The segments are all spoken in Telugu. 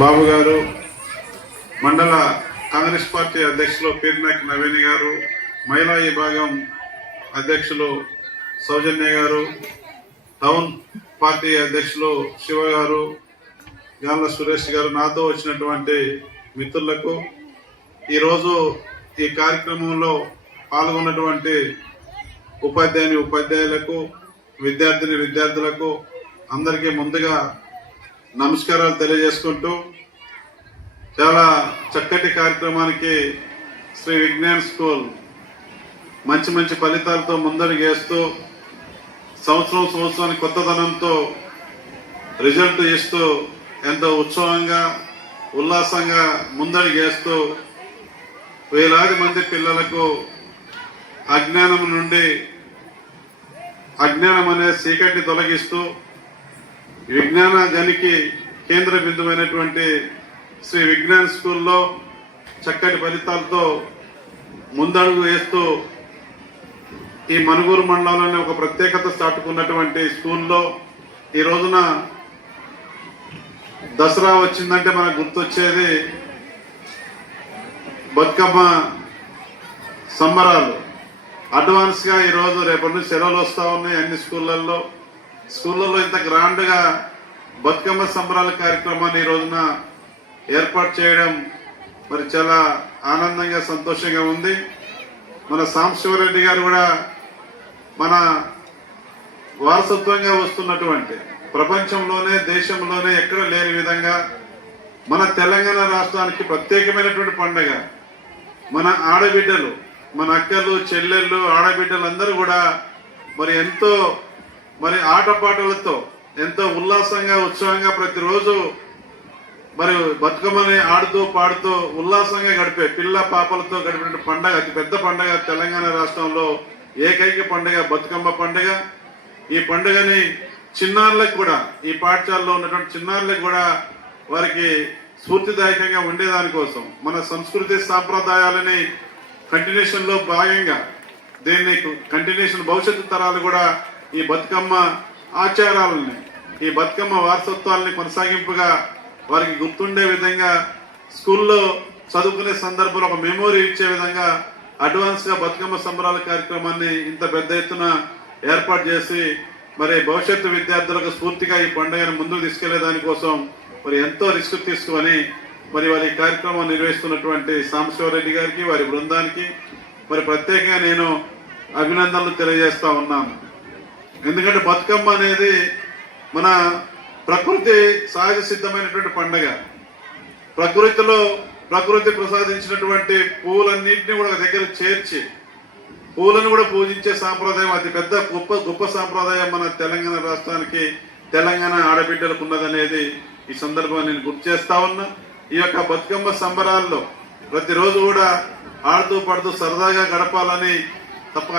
బాబు గారు, మండల కాంగ్రెస్ పార్టీ అధ్యక్షులు పీర్నాయక్ నవీన్ గారు, మహిళా విభాగం అధ్యక్షులు సౌజన్య గారు, టౌన్ పార్టీ అధ్యక్షులు శివ గారు, గాండ్ల సురేష్ గారు, నాతో వచ్చినటువంటి మిత్రులకు, ఈరోజు ఈ కార్యక్రమంలో పాల్గొన్నటువంటి ఉపాధ్యాయులకు, విద్యార్థులకు అందరికీ ముందుగా నమస్కారాలు తెలియజేసుకుంటూ, చాలా చక్కటి కార్యక్రమానికి శ్రీ విజ్ఞాన్ స్కూల్ మంచి ఫలితాలతో ముందడుగేస్తూ సంవత్సరానికి కొత్తదనంతో రిజల్ట్ ఇస్తూ ఎంతో ఉత్సవంగా ఉల్లాసంగా ముందడుగేస్తూ వేలాది మంది పిల్లలకు అజ్ఞానం అనే చీకటిని తొలగిస్తూ విజ్ఞాన గనికి కేంద్ర బిందువైనటువంటి శ్రీ విజ్ఞాన్ స్కూల్లో చక్కటి ఫలితాలతో ముందడుగు వేస్తూ ఈ మనుగూరు మండలంలోని ఒక ప్రత్యేకత చాటుకున్నటువంటి స్కూల్లో ఈ రోజున దసరా వచ్చిందంటే మనకు గుర్తొచ్చేది బతుకమ్మ సంబరాలు. అడ్వాన్స్ గా ఈరోజు రేపటి నుంచి సెలవులు వస్తా ఉన్నాయి అన్ని స్కూళ్లలో ఇంత గ్రాండ్ గా బతుకమ్మ సంబరాల కార్యక్రమాన్ని ఈ రోజున ఏర్పాటు చేయడం మరి చాలా ఆనందంగా సంతోషంగా ఉంది. మన సాంబశివరెడ్డి గారు కూడా మన వారసత్వంగా వస్తున్నటువంటి ప్రపంచంలోనే దేశంలోనే ఎక్కడ లేని విధంగా మన తెలంగాణ రాష్ట్రానికి ప్రత్యేకమైనటువంటి పండుగ. మన ఆడబిడ్డలు, మన అక్కలు, చెల్లెళ్ళు, ఆడబిడ్డలు అందరూ కూడా మరి ఎంతో ఆటపాటలతో ఎంతో ఉల్లాసంగా ఉత్సవంగా ప్రతిరోజు మరి బతుకమ్మని ఆడుతూ పాడుతూ ఉల్లాసంగా గడిపే పిల్ల పాపలతో గడిపిన పండుగ, అతి పెద్ద పండుగ తెలంగాణ రాష్ట్రంలో ఏకైక పండుగ బతుకమ్మ పండుగ. ఈ పండుగని చిన్నారులకు కూడా, ఈ పాఠశాలలో ఉన్నటువంటి చిన్నారులకు కూడా వారికి స్ఫూర్తిదాయకంగా ఉండేదానికోసం మన సంస్కృతి సాంప్రదాయాలని కంటిన్యూషన్ లో భాగంగా దీన్ని కంటిన్యూషన్ భవిష్యత్తు తరాలు కూడా ఈ బతుకమ్మ ఆచారాలని, ఈ బతుకమ్మ వారసత్వాలని కొనసాగింపుగా వారికి గుర్తుండే విధంగా స్కూల్లో చదువుకునే సందర్భంలో ఒక మెమోరీ ఇచ్చే విధంగా అడ్వాన్స్ గా బతుకమ్మ సంబరాల కార్యక్రమాన్ని ఇంత పెద్ద ఎత్తున ఏర్పాటు చేసి మరి భవిష్యత్తు విద్యార్థులకు స్ఫూర్తిగా ఈ పండుగను ముందుకు తీసుకెళ్లే దానికోసం మరి ఎంతో రిస్క్ తీసుకుని మరి వారి కార్యక్రమం నిర్వహిస్తున్నటువంటి సాంబశివరెడ్డి గారికి, వారి బృందానికి మరి ప్రత్యేకంగా నేను అభినందనలు తెలియజేస్తా ఉన్నాను. ఎందుకంటే బతుకమ్మ అనేది మన ప్రకృతి సహజ సిద్ధమైనటువంటి పండుగ. ప్రకృతి ప్రసాదించినటువంటి పూలన్నింటినీ కూడా దగ్గర చేర్చి పూలను కూడా పూజించే సాంప్రదాయం అతి పెద్ద గొప్ప సాంప్రదాయం మన తెలంగాణ రాష్ట్రానికి, తెలంగాణ ఆడబిడ్డలకు ఉన్నదనేది ఈ సందర్భంగా నేను గుర్తు చేస్తా ఉన్నా. ఈ యొక్క బతుకమ్మ సంబరాల్లో ప్రతిరోజు కూడా ఆడుతూ పడుతూ సరదాగా గడపాలని, తప్ప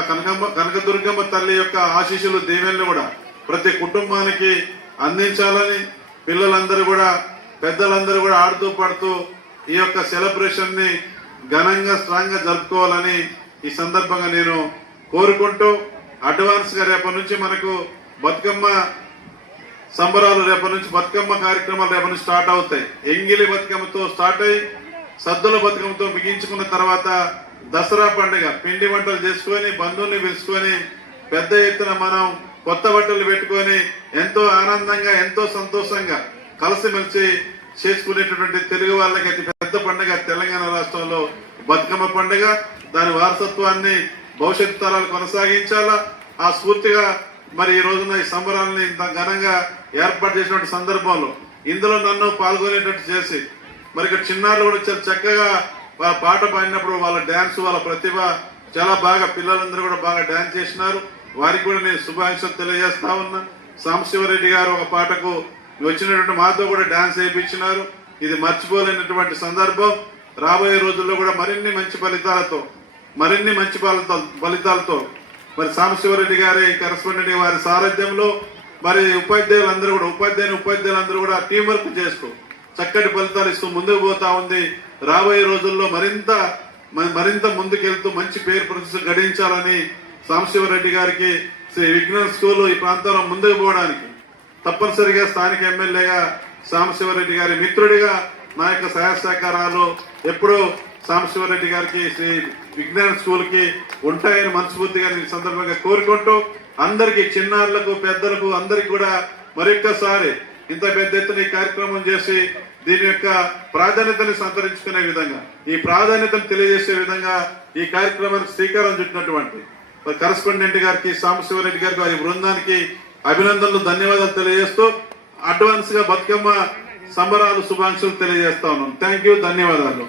కనకదుర్గమ్మ తల్లి యొక్క ఆశీస్సులు దీవెనలు కూడా ప్రతి కుటుంబానికి అందించాలని, పిల్లలందరూ కూడా పెద్దలందరూ కూడా ఆడుతూ పడుతూ ఈ యొక్క సెలబ్రేషన్ ని ఘనంగా స్ట్రాంగ్ గా జరుపుకోవాలని ఈ సందర్భంగా నేను కోరుకుంటూ, అడ్వాన్స్ గా రేపటి నుంచి మనకు బతుకమ్మ సంబరాలు, రేపటి నుంచి బతుకమ్మ కార్యక్రమాలు రేపటి నుంచి స్టార్ట్ అవుతాయి. ఎంగిలి బతుకమ్మతో స్టార్ట్ అయ్యి సద్దుల బతుకమ్మతో బిగించుకున్న తర్వాత దసరా పండుగ పిండి వంటలు చేసుకుని బంధువుల్ని పిలుచుకొని పెద్ద ఎత్తున మనం కొత్త బట్టలు పెట్టుకొని ఎంతో ఆనందంగా ఎంతో సంతోషంగా కలిసిమెలిసి చేసుకునేటటువంటి తెలుగు వాళ్ళకి అతి పెద్ద పండుగ తెలంగాణ రాష్ట్రంలో బతుకమ్మ పండుగ. దాని వారసత్వాన్ని భవిష్యత్తు తరాలు కొనసాగించాలా. ఆ స్ఫూర్తిగా మరి ఈ రోజున ఈ సంబరాలని ఇంత ఘనంగా ఏర్పాటు చేసినటువంటి సందర్భంలో ఇందులో నన్ను పాల్గొనేటట్టు చేసి మరి ఇక్కడ చిన్నారులు కూడా చాలా చక్కగా వాళ్ళ పాట పాడినప్పుడు వాళ్ళ డాన్స్, వాళ్ళ ప్రతిభ చాలా బాగా, పిల్లలందరూ కూడా బాగా డాన్స్ చేసినారు. వారికి కూడా నేను శుభాకాంక్షలు తెలియజేస్తా ఉన్నా. సాంబశివరెడ్డి గారు ఒక పాటకు వచ్చినటువంటి మాతో కూడా డాన్స్ వేయించినారు. ఇది మర్చిపోలేనటువంటి సందర్భం. రాబోయే రోజుల్లో కూడా మరిన్ని మంచి ఫలితాలతో మరి సాంబశివరెడ్డి గారి కరెస్పాండెంట్ వారి సారథ్యంలో మరి ఉపాధ్యాయులందరూ కూడా టీం వర్క్ చేస్తూ చక్కటి ఫలితాలు ఇస్తూ ముందుకు పోతా ఉంది. రాబోయే రోజుల్లో మరింత ముందుకెళ్తూ మంచి పేరు ప్రతిష్టలు గడించాలని సాంబశివరెడ్డి గారికి శ్రీ విజ్ఞాన్ స్కూల్ ఈ ప్రాంతంలో ముందుకు పోవడానికి తప్పనిసరిగా స్థానిక ఎమ్మెల్యేగా సాంబశివరెడ్డి గారి మిత్రుడిగా నా యొక్క సహాయ సహకారాలు ఎప్పుడూ సాంబశివరెడ్డి గారికి శ్రీ విజ్ఞాన స్కూల్ కి ఉంటాయని మనస్ఫూర్తిగా ఈ సందర్భంగా కోరుకుంటూ అందరికి చిన్నారులకు పెద్దలకు అందరికి కూడా మరొక్కసారి ఇంత పెద్ద ఎత్తున ఈ కార్యక్రమం చేసి దీని యొక్క ప్రాధాన్యతని సంతరించుకునే విధంగా ఈ ప్రాధాన్యతను తెలియజేసే విధంగా ఈ కార్యక్రమానికి శ్రీకారం చుట్టినటువంటి కరస్పాండెంట్ గారికి సాంబశివరెడ్డి గారికి వారి బృందానికి అభినందనలు ధన్యవాదాలు తెలియజేస్తూ అడ్వాన్స్ గా బతుకమ్మ సంబరాలు శుభాకాంక్షలు తెలియజేస్తా ఉన్నాం. థ్యాంక్ యూ, ధన్యవాదాలు.